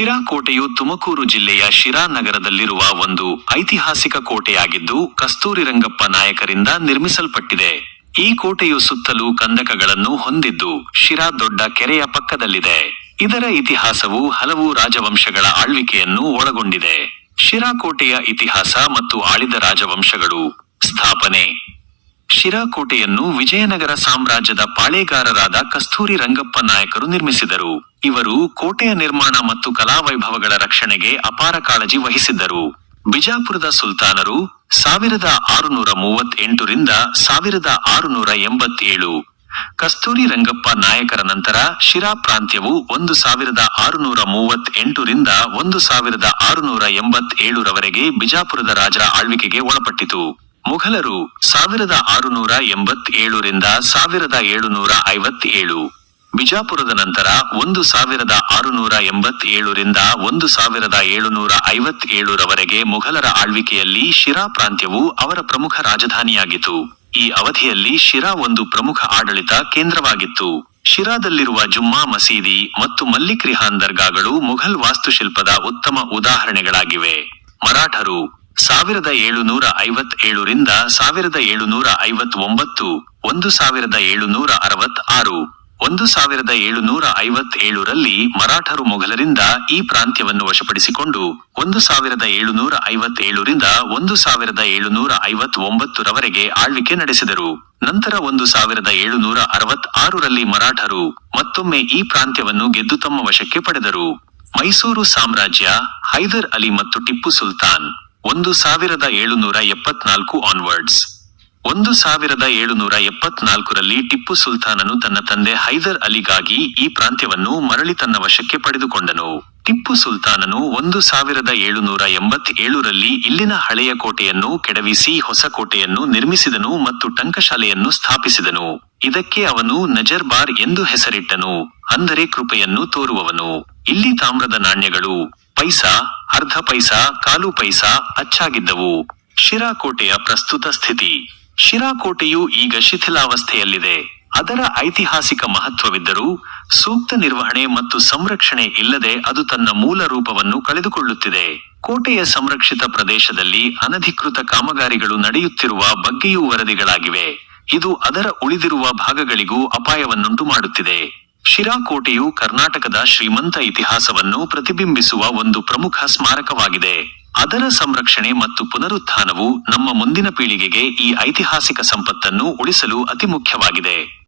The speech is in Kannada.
ಶಿರಾ ಕೋಟೆಯು ತುಮಕೂರು ಜಿಲ್ಲೆಯ ಶಿರಾ ನಗರದಲ್ಲಿರುವ ಒಂದು ಐತಿಹಾಸಿಕ ಕೋಟೆಯಾಗಿದ್ದು ಕಸ್ತೂರಿ ರಂಗಪ್ಪ ನಾಯಕರಿಂದ ನಿರ್ಮಿಸಲ್ಪಟ್ಟಿದೆ. ಈ ಕೋಟೆಯು ಸುತ್ತಲೂ ಕಂದಕಗಳನ್ನು ಹೊಂದಿದ್ದು ಶಿರಾ ದೊಡ್ಡ ಕೆರೆಯ ಪಕ್ಕದಲ್ಲಿದೆ. ಇದರ ಇತಿಹಾಸವು ಹಲವು ರಾಜವಂಶಗಳ ಆಳ್ವಿಕೆಯನ್ನು ಒಳಗೊಂಡಿದೆ. ಶಿರಾ ಕೋಟೆಯ ಇತಿಹಾಸ ಮತ್ತು ಆಳಿದ ರಾಜವಂಶಗಳು ಸ್ಥಾಪನೆ ಶಿರಾ ಕೋಟೆಯನ್ನು ವಿಜಯನಗರ ಸಾಮ್ರಾಜ್ಯದ ಪಾಳೇಗಾರರಾದ ಕಸ್ತೂರಿ ರಂಗಪ್ಪ ನಾಯಕರು ನಿರ್ಮಿಸಿದರು. ಇವರು ಕೋಟೆಯ ನಿರ್ಮಾಣ ಮತ್ತು ಕಲಾವೈಭವಗಳ ರಕ್ಷಣೆಗೆ ಅಪಾರ ಕಾಳಜಿ ವಹಿಸಿದ್ದರು. ಬಿಜಾಪುರದ ಸುಲ್ತಾನರು ಸಾವಿರದ ಆರುನೂರ ಮೂವತ್ತೆಂಟರಿಂದ ಸಾವಿರದ ಆರುನೂರ ಎಂಬತ್ತೇಳು. ಕಸ್ತೂರಿ ರಂಗಪ್ಪ ನಾಯಕರ ನಂತರ ಶಿರಾ ಪ್ರಾಂತ್ಯವು ಒಂದು ಸಾವಿರದ ಆರುನೂರ ಮೂವತ್ತೆಂಟರಿಂದ ಒಂದು ಸಾವಿರದ ಆರುನೂರ ಎಂಬತ್ತೇಳರವರೆಗೆ ಬಿಜಾಪುರದ ರಾಜರ ಆಳ್ವಿಕೆಗೆ ಒಳಪಟ್ಟಿತು. ಮುಘಲರು ಸಾವಿರದ ಆರುನೂರ ಎಂಬತ್ತೇಳರಿಂದ ಸಾವಿರದ ಏಳುನೂರ ಐವತ್ತೇಳು. ಬಿಜಾಪುರದ ನಂತರ ಒಂದು ಸಾವಿರದ ಆರುನೂರ ಎಂಬತ್ತೇಳರಿಂದ ಒಂದು ಸಾವಿರದ ಏಳುನೂರ ಐವತ್ತೇಳರವರೆಗೆ ಮುಘಲರ ಆಳ್ವಿಕೆಯಲ್ಲಿ ಶಿರಾ ಪ್ರಾಂತ್ಯವು ಅವರ ಪ್ರಮುಖ ರಾಜಧಾನಿಯಾಗಿತ್ತು. ಈ ಅವಧಿಯಲ್ಲಿ ಶಿರಾ ಒಂದು ಪ್ರಮುಖ ಆಡಳಿತ ಕೇಂದ್ರವಾಗಿತ್ತು. ಶಿರಾದಲ್ಲಿರುವ ಜುಮ್ಮಾ ಮಸೀದಿ ಮತ್ತು ಮಲ್ಲಿಕ್ ರಿಹಾನ್ ದರ್ಗಾಗಳು ಮುಘಲ್ ವಾಸ್ತುಶಿಲ್ಪದ ಉತ್ತಮ ಉದಾಹರಣೆಗಳಾಗಿವೆ. ಮರಾಠರು ಸಾವಿರದ ಏಳುನೂರ ಐವತ್ತೇಳರಿಂದ ಸಾವಿರದ ಏಳುನೂರ ಐವತ್ತೊಂಬತ್ತು, ಒಂದು ಸಾವಿರದ ಏಳುನೂರ ಅರವತ್ ಆರು ಒಂದು ಸಾವಿರದ ಏಳುನೂರ ಐವತ್ತೇಳರಲ್ಲಿ ಮರಾಠರು ಮೊಘಲರಿಂದ ಈ ಪ್ರಾಂತ್ಯವನ್ನು ವಶಪಡಿಸಿಕೊಂಡು, ಒಂದು ಸಾವಿರದ ಏಳುನೂರ ಐವತ್ತೇಳರಿಂದ ಒಂದು ಸಾವಿರದ ಏಳುನೂರ ಐವತ್ತೊಂಬತ್ತರವರೆಗೆ ಆಳ್ವಿಕೆ ನಡೆಸಿದರು. ನಂತರ ಒಂದು ಸಾವಿರದ ಏಳುನೂರ ಅರವತ್ ಆರರಲ್ಲಿ ಮರಾಠರು ಮತ್ತೊಮ್ಮೆ ಈ ಪ್ರಾಂತ್ಯವನ್ನು ಗೆದ್ದು ತಮ್ಮ ವಶಕ್ಕೆ ಪಡೆದರು. ಮೈಸೂರು ಸಾಮ್ರಾಜ್ಯ ಹೈದರ್ ಅಲಿ ಮತ್ತು ಟಿಪ್ಪು ಸುಲ್ತಾನ್ ಒಂದು ಸಾವಿರದ ಏಳುನೂರ ಎಪ್ಪತ್ನಾಲ್ಕು ಆನ್ವರ್ಡ್ಸ್ ಒಂದು ಸಾವಿರದ ಏಳುನೂರ ಎಪ್ಪತ್ನಾಲ್ಕರಲ್ಲಿ ಟಿಪ್ಪು ಸುಲ್ತಾನನು ತನ್ನ ತಂದೆ ಹೈದರ್ ಅಲಿಗಾಗಿ ಈ ಪ್ರಾಂತ್ಯವನ್ನು ಮರಳಿ ತನ್ನ ವಶಕ್ಕೆ ಪಡೆದುಕೊಂಡನು. ಟಿಪ್ಪು ಸುಲ್ತಾನನು ಒಂದು ಸಾವಿರದ ಏಳುನೂರ ಎಂಬತ್ತೇಳರಲ್ಲಿ ಇಲ್ಲಿನ ಹಳೆಯ ಕೋಟೆಯನ್ನು ಕೆಡವಿಸಿ ಹೊಸ ಕೋಟೆಯನ್ನು ನಿರ್ಮಿಸಿದನು ಮತ್ತು ಟಂಕಶಾಲೆಯನ್ನು ಸ್ಥಾಪಿಸಿದನು. ಇದಕ್ಕೆ ಅವನು ನಜರ್ಬಾರ್ ಎಂದು ಹೆಸರಿಟ್ಟನು. ಅಂದರೆ ಕೃಪೆಯನ್ನು ತೋರುವವನು. ಇಲ್ಲಿ ತಾಮ್ರದ ನಾಣ್ಯಗಳು, ಪೈಸಾ ಅರ್ಧ ಪೈಸಾ, ಕಾಲು ಪೈಸಾ ಅಚ್ಚಾಗಿದ್ದವು. ಶಿರಾಕೋಟೆಯ ಪ್ರಸ್ತುತ ಸ್ಥಿತಿ. ಶಿರಾಕೋಟೆಯು ಈಗ ಶಿಥಿಲಾವಸ್ಥೆಯಲ್ಲಿದೆ. ಅದರ ಐತಿಹಾಸಿಕ ಮಹತ್ವವಿದ್ದರೂ ಸೂಕ್ತ ನಿರ್ವಹಣೆ ಮತ್ತು ಸಂರಕ್ಷಣೆ ಇಲ್ಲದೆ ಅದು ತನ್ನ ಮೂಲ ರೂಪವನ್ನು ಕಳೆದುಕೊಳ್ಳುತ್ತಿದೆ. ಕೋಟೆಯ ಸಂರಕ್ಷಿತ ಪ್ರದೇಶದಲ್ಲಿ ಅನಧಿಕೃತ ಕಾಮಗಾರಿಗಳು ನಡೆಯುತ್ತಿರುವ ಬಗ್ಗೆಯೂ ವರದಿಗಳಾಗಿವೆ. ಇದು ಅದರ ಉಳಿದಿರುವ ಭಾಗಗಳಿಗೂ ಅಪಾಯವನ್ನುಂಟು ಮಾಡುತ್ತಿದೆ ಶಿರಾ ಕೋಟೆಯು ಕರ್ನಾಟಕದ ಶ್ರೀಮಂತ ಇತಿಹಾಸವನ್ನು ಪ್ರತಿಬಿಂಬಿಸುವ ಒಂದು ಪ್ರಮುಖ ಸ್ಮಾರಕವಾಗಿದೆ. ಅದರ ಸಂರಕ್ಷಣೆ ಮತ್ತು ಪುನರುತ್ಥಾನವು ನಮ್ಮ ಮುಂದಿನ ಪೀಳಿಗೆಗೆ ಈ ಐತಿಹಾಸಿಕ ಸಂಪತ್ತನ್ನು ಉಳಿಸಲು ಅತಿ ಮುಖ್ಯವಾಗಿದೆ.